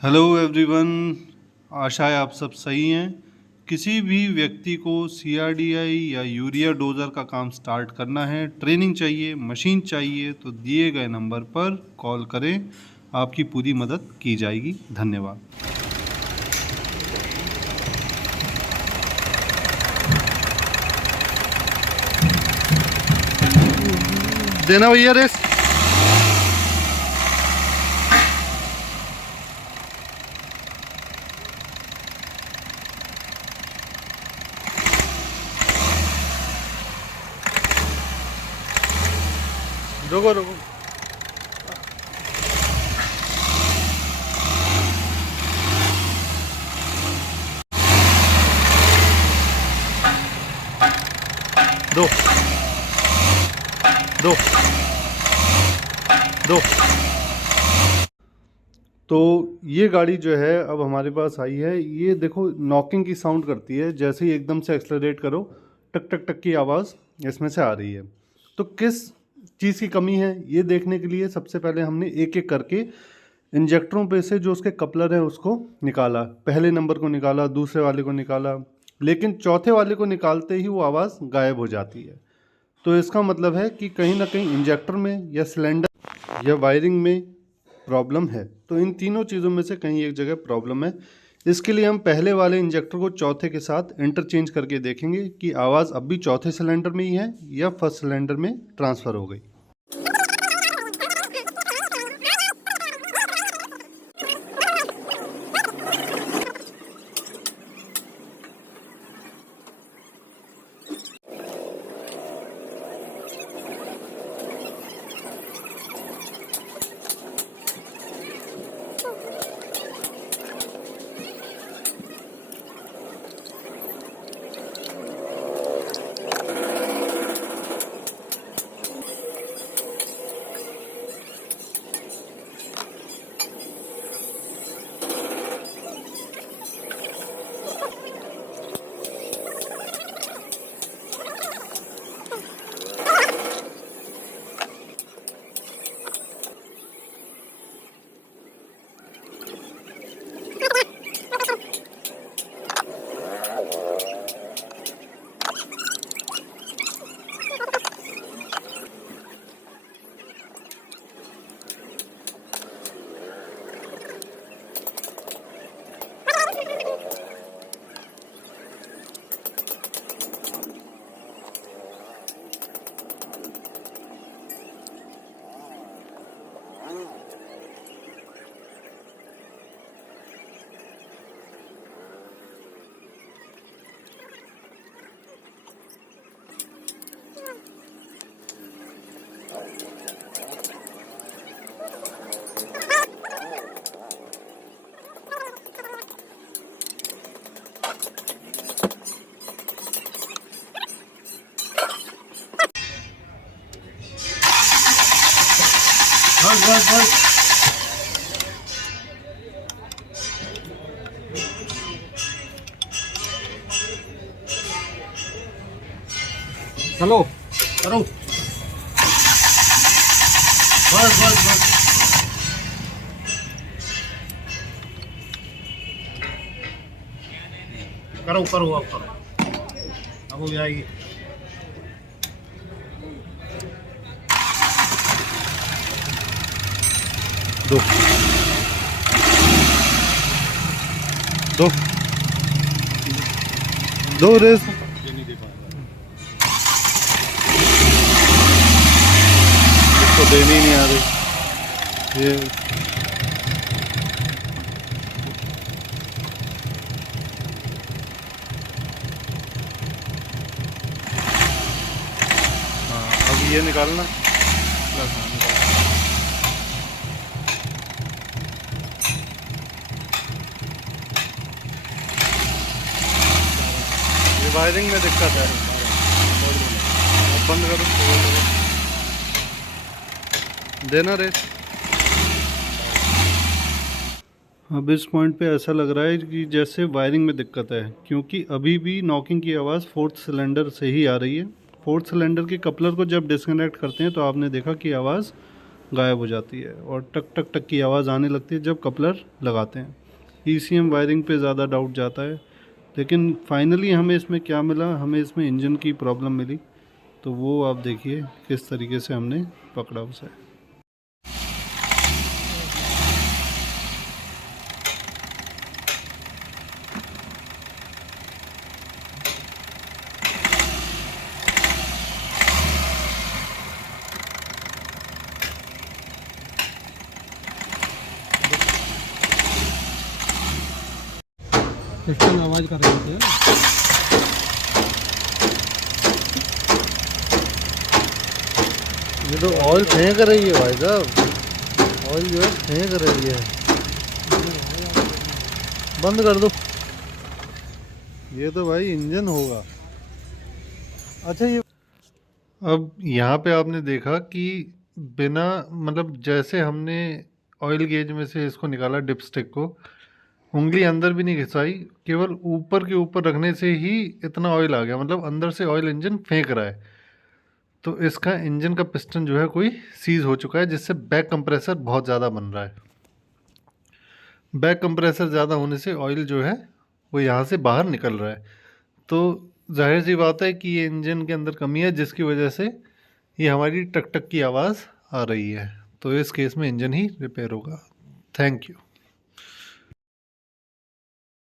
Hello everyone. आशा है आप सब सही हैं। किसी भी व्यक्ति को सीआरडीआई या यूरिया डोजर का काम स्टार्ट करना है, ट्रेनिंग चाहिए, मशीन चाहिए, तो दिए गए नंबर पर कॉल करें। आपकी पूरी मदद की जाएगी। धन्यवाद। देना भैया रेस। रुको रुको। दो दो दो। तो ये गाड़ी जो है अब हमारे पास आई है। ये देखो नॉकिंग की साउंड करती है। जैसे ही एकदम से एक्सलरेट करो, टक टक टक की आवाज़ इसमें से आ रही है। तो किस चीज़ की कमी है ये देखने के लिए सबसे पहले हमने एक एक करके इंजेक्टरों पे से जो उसके कपलर है उसको निकाला। पहले नंबर को निकाला, दूसरे वाले को निकाला, लेकिन चौथे वाले को निकालते ही वो आवाज़ गायब हो जाती है। तो इसका मतलब है कि कहीं ना कहीं इंजेक्टर में या सिलेंडर या वायरिंग में प्रॉब्लम है। तो इन तीनों चीज़ों में से कहीं एक जगह प्रॉब्लम है। इसके लिए हम पहले वाले इंजेक्टर को चौथे के साथ इंटरचेंज करके देखेंगे कि आवाज़ अब भी चौथे सिलेंडर में ही है या फर्स्ट सिलेंडर में ट्रांसफ़र हो गई। बस बस बस। चलो करो। बस बस बस। करो करो अब करो, अब हो जाएगी। दो दो दो रेस। ये नहीं दे पाएगा, इसको देनी नहीं आ रही ये। हाँ अब ये निकालना। वायरिंग में दिक्कत है। अब बंद करो, देना रेस। अब इस पॉइंट पे ऐसा लग रहा है कि जैसे वायरिंग में दिक्कत है, क्योंकि अभी भी नॉकिंग की आवाज़ फोर्थ सिलेंडर से ही आ रही है। फोर्थ सिलेंडर के कपलर को जब डिस्कनेक्ट करते हैं तो आपने देखा कि आवाज़ गायब हो जाती है और टक टक टक की आवाज़ आने लगती है जब कपलर लगाते हैं। ECM वायरिंग पे ज़्यादा डाउट जाता है, लेकिन फाइनली हमें इसमें क्या मिला, हमें इसमें इंजन की प्रॉब्लम मिली। तो वो आप देखिए किस तरीके से हमने पकड़ा उसे। सिस्टम आवाज़ कर रही थी ना। ये तो ऑयल फेंक रही है भाई साहब, ऑयल जो है फेंक रही है। बंद कर दो। ये तो भाई इंजन होगा। अच्छा, ये अब यहाँ पे आपने देखा कि बिना मतलब जैसे हमने ऑयल गेज में से इसको निकाला, डिप स्टिक को उंगली अंदर भी नहीं घिसाई, केवल ऊपर के ऊपर रखने से ही इतना ऑयल आ गया, मतलब अंदर से ऑयल इंजन फेंक रहा है। तो इसका इंजन का पिस्टन जो है कोई सीज हो चुका है, जिससे बैक कंप्रेसर बहुत ज़्यादा बन रहा है। बैक कंप्रेसर ज़्यादा होने से ऑयल जो है वो यहाँ से बाहर निकल रहा है। तो जाहिर सी बात है कि ये इंजन के अंदर कमी है, जिसकी वजह से ये हमारी टक टक की आवाज़ आ रही है। तो इस केस में इंजन ही रिपेयर होगा। Thank you.